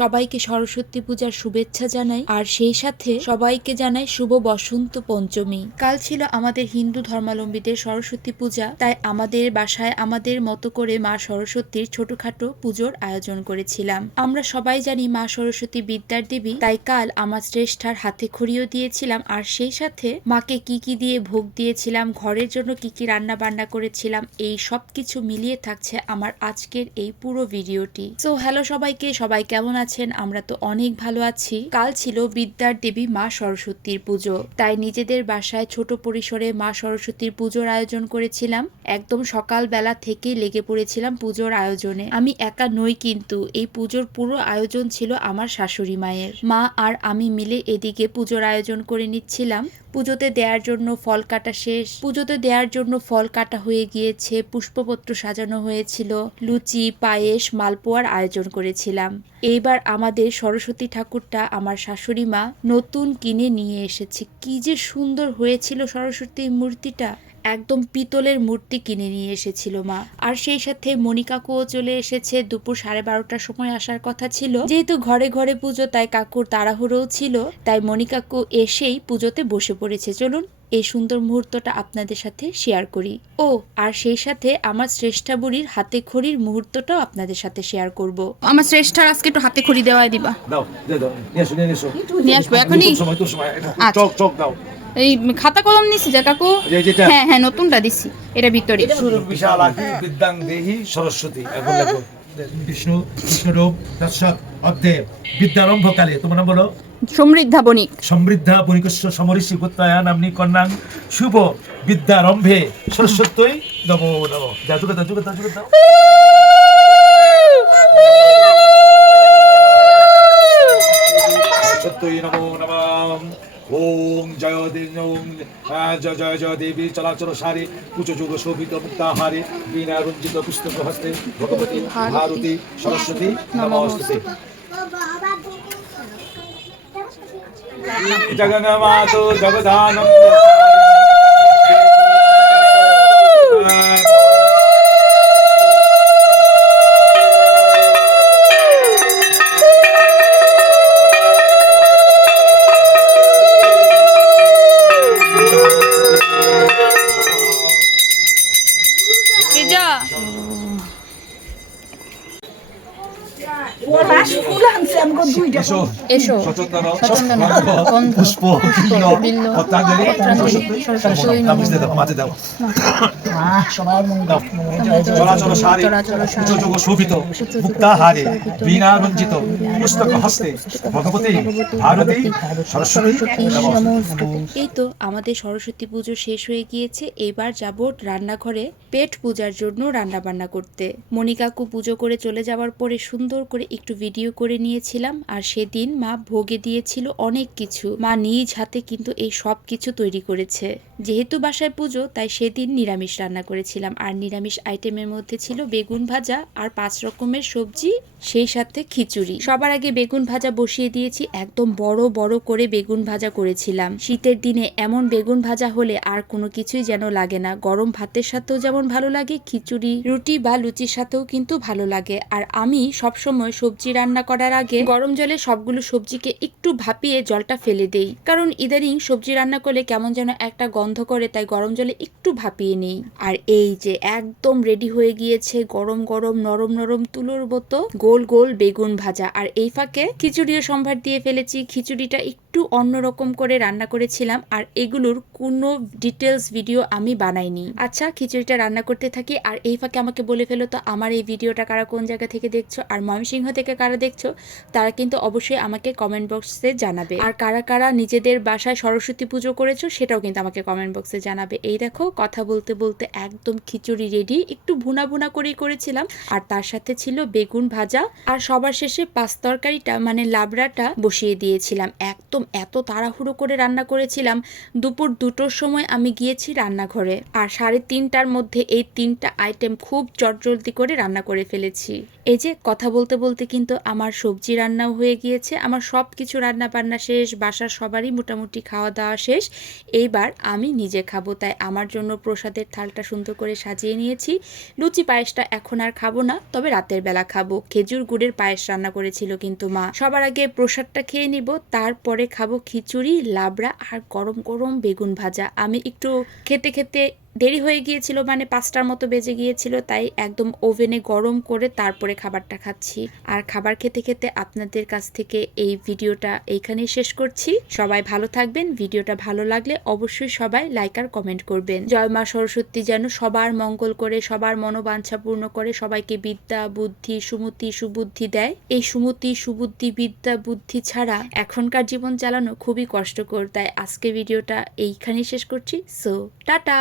সবাইকে সরস্বতী পূজার শুভেচ্ছা জানাই, আর সেই সাথে সবাইকে জানাই শুভ বসন্ত পঞ্চমী। কাল ছিল আমাদের হিন্দু ধর্মাবলম্বীদের সরস্বতী পূজা, তাই আমাদের বাসায় আমাদের মতো করে মা সরস্বতীর ছোটখাটো পুজোর আয়োজন করেছিলাম। আমরা সবাই জানি মা সরস্বতী বিদ্যার দেবী, তাই কাল আমার শ্রেষ্ঠার হাতে খড়িও দিয়েছিলাম, আর সেই সাথে মাকে কি কি দিয়ে ভোগ দিয়েছিলাম, ঘরের জন্য কি কি রান্না বান্না করেছিলাম, এই সব কিছু মিলিয়ে থাকছে আমার আজকের এই পুরো ভিডিওটি। সো হ্যালো সবাইকে, সবাই কেমন আছেন, আমরা তো অনেক ভালো আছি। কাল ছিল বিদ্যার দেবী মা সরস্বতীর পুজো। তাই নিজেদের বাসায় ছোট পরিসরে মা সরস্বতীর পুজোর আয়োজন করেছিলাম। একদম সকালবেলা থেকেই লেগে পড়েছিলাম পুজোর আয়োজনে। আমি একা নই কিন্তু, এই পুজোর পুরো আয়োজন ছিল আমার শাশুড়ি মায়ের। মা আর আমি মিলে এদিকে পুজোর আয়োজন করে নিচ্ছিলাম। পুজোতে দেওয়ার জন্য ফল কাটা শেষ। পুজোতে দেওয়ার জন্য ফল কাটা হয়ে গিয়েছে, পুষ্পপত্র সাজানো হয়েছিল, লুচি, পায়েস, মালপোয়ার আয়োজন করেছিলাম। এইবার আমাদের সরস্বতী ঠাকুরটা আমার শাশুড়ি মা নতুন কিনে নিয়ে এসেছে। কি যে সুন্দর হয়েছিল সরস্বতী মূর্তিটা। একদম পিতলের মূর্তি কিনে নিয়ে এসেছিল মা। আর সেই সাথে মণিকাকুও চলে এসেছে। দুপুর সাড়ে বারোটার সময় আসার কথা ছিল। যেহেতু ঘরে ঘরে পুজো, তাই কাকুর তাড়াহুড়োও ছিল। তাই মণিকাকু এসেই পুজোতে বসে পড়েছে। চলুন এই সুন্দর মুহূর্তটা আপনাদের সাথে শেয়ার করি। ও আর সেই সাথে আমার শ্রেষ্ঠা বুড়ির হাতে খড়ির মুহূর্তটাও আপনাদের সাথে শেয়ার করব। আমার শ্রেষ্ঠার আজকে একটু হাতে খড়ি দেওয়াই দিবা। দাও দাও নিয়ে এসো নিয়ে এসো নিয়ে আসব এখনই? সময় তোর সময় আচ্ছা। চক চক দাও। এই খাতা কলম নিছি যা কাকু। হ্যাঁ হ্যাঁ নতুনটা দিছি এটা ভিতরে। সুর বিশাল আকি বিদ্যাং দেহি সরস্বতী। এখন লেখো বিষ্ণু বিষ্ণুরূপ দর্শক অব্দে বিদ্যারম্ভকালে। তোমার নাম বলো? সমৃদ্ধা বণিক। সমৃদ্ধা বণিকস্য সমরিষি পুত্রায়া নামনি কন্যাং শুভ বিদ্যারম্ভে সরস্বতী নমো নমো। দাও যুগে দাও সত্যই নমো নমঃ। ওম জয় দেবী আহ, জয় জয় জয় দেবী চলাচল সারে কুচ যুগ শোভিত বীণা রঞ্জিত পুস্তক হস্তে ভগবতী ভারতী সরস্বতী নমস্তে जगन्मातु जगदानं विजय। সারে, উচ্চযোগ শোভিত মুক্তাহারে বীণা রঞ্জিত পুস্তক হস্তে ভগবতী ভারতী সরস্বতী এই তো আমাদের সরস্বতী পুজো শেষ হয়ে গিয়েছে। এবার যাব রান্নাঘরে পেট পূজার জন্য রান্না বান্না করতে। মনিকাকু পুজো করে চলে যাওয়ার পরে সুন্দর করে একটু ভিডিও করে নিয়েছিলাম, আর সেদিন মা ভোগে দিয়েছিল অনেক কিছু। মা নিজ হাতে কিন্তু এই সব কিছু তৈরি করেছে। যেহেতু বাসায় পুজো, তাই সেদিন নিরামিষ রান্না করেছিলাম। আর নিরামিষ আইটেমের মধ্যে ছিল বেগুন ভাজা আর পাঁচ রকমের সবজি সেই সাথে খিচুড়ি। সবার আগে বেগুন ভাজা বসিয়ে দিয়েছি, একদম বড় বড় করে বেগুন ভাজা করেছিলাম। শীতের দিনে এমন বেগুন ভাজা হলে আর কোনো কিছুই যেন লাগে না। গরম ভাতের সাথেও যেমন ভালো লাগে, খিচুড়ি, রুটি বা লুচির সাথেও কিন্তু ভালো লাগে। আর আমি সবসময় সবজি রান্না করার আগে গরম জলে সবগুলো সবজিকে একটু ভাপিয়ে জলটা ফেলে দেই। কারণ ইদানিং সবজি রান্না করলে কেমন যেন একটা গন্ধ করে, তাই গরম জলে একটু ভাপিয়ে নেই। আর এই যে একদম রেডি হয়ে গিয়েছে গরম গরম নরম নরম তুলোর মতো, গোল গোল গোল বেগুন ভাজা আর এই ফাঁকে খিচুড়িও সম্ভার দিয়ে ফেলেছি। খিচুড়িটা একটু অন্যরকম করে রান্না করেছিলাম আর এগুলোর কোনো ডিটেলস ভিডিও আমি বানাইনি। আচ্ছা খিচুড়িটা রান্না করতে থাকি আর এই ফাঁকে আমাকে বলে ফেলো তো, আমার এই ভিডিওটা কারা কোন জায়গা থেকে দেখছ আর ময়মনসিংহ থেকে কারা দেখছ, তারা কিন্তু অবশ্যই আমাকে কমেন্ট বক্সে জানাবে। আর কারা কারা নিজেদের বাসায় সরস্বতী পুজো করেছ, সেটাও কিন্তু আমাকে কমেন্ট বক্সে জানাবে। এই দেখো, কথা বলতে বলতে একদম খিচুড়ি রেডি একটু ভুনা ভুনা করেই করেছিলাম। আর তার সাথে ছিল বেগুন ভাজা আর সবার শেষে পাঁচ তরকারিটা মানে লাবড়াটা বসিয়ে দিয়েছিলাম। একদম এত তাড়াহুড়ো করে রান্না করেছিলাম। দুপুর দুটোর সময় আমি গিয়েছি রান্নাঘরে আর সাড়ে তিনটার মধ্যে এই তিনটা আইটেম খুব চটজলদি করে রান্না করে ফেলেছি। এই যে কথা বলতে বলতে কিন্তু আমার সবজি রান্নাও হয়ে গিয়েছে, আমার সব কিছু রান্না বান্না শেষ, বাসার সবারই মোটামুটি খাওয়া দাওয়া শেষ। এইবার আমি নিজে খাব, তাই আমার জন্য প্রসাদের থালটা সুন্দর করে সাজিয়ে নিয়েছি। লুচি পায়েসটা এখন আর খাব না, তবে রাতের বেলা খাব। খেজুর খেজুর গুড়ের পায়েস রান্না করেছিল কিন্তু মা। সবার আগে প্রসাদটা খেয়ে নিব, তারপরে খাব খিচুড়ি, লাবড়া আর গরম গরম বেগুন ভাজা। আমি একটু খেতে খেতে দেরি হয়ে গিয়েছিল মানে পাঁচটার মতো বেজে গিয়েছিল, তাই একদম ওভেনে গরম করে তারপরে খাবারটা খাচ্ছি। আর খাবার খেতে খেতে আপনাদের কাছ থেকে এই ভিডিওটা এইখানেই শেষ করছি। সবাই ভালো থাকবেন, ভিডিওটা ভালো লাগলে অবশ্যই সবাই লাইক আর কমেন্ট করবেন। জয় মা সরস্বতী যেন সবার মঙ্গল করে, সবার মনোবাঞ্ছা পূর্ণ করে, সবাইকে বিদ্যা, বুদ্ধি, সুমতি, সুবুদ্ধি দেয়। এই সুমতি, সুবুদ্ধি, বিদ্যা, বুদ্ধি ছাড়া এখনকার জীবন চালানো খুবই কষ্টকর, তাই আজকে ভিডিওটা এইখানেই শেষ করছি। So tata!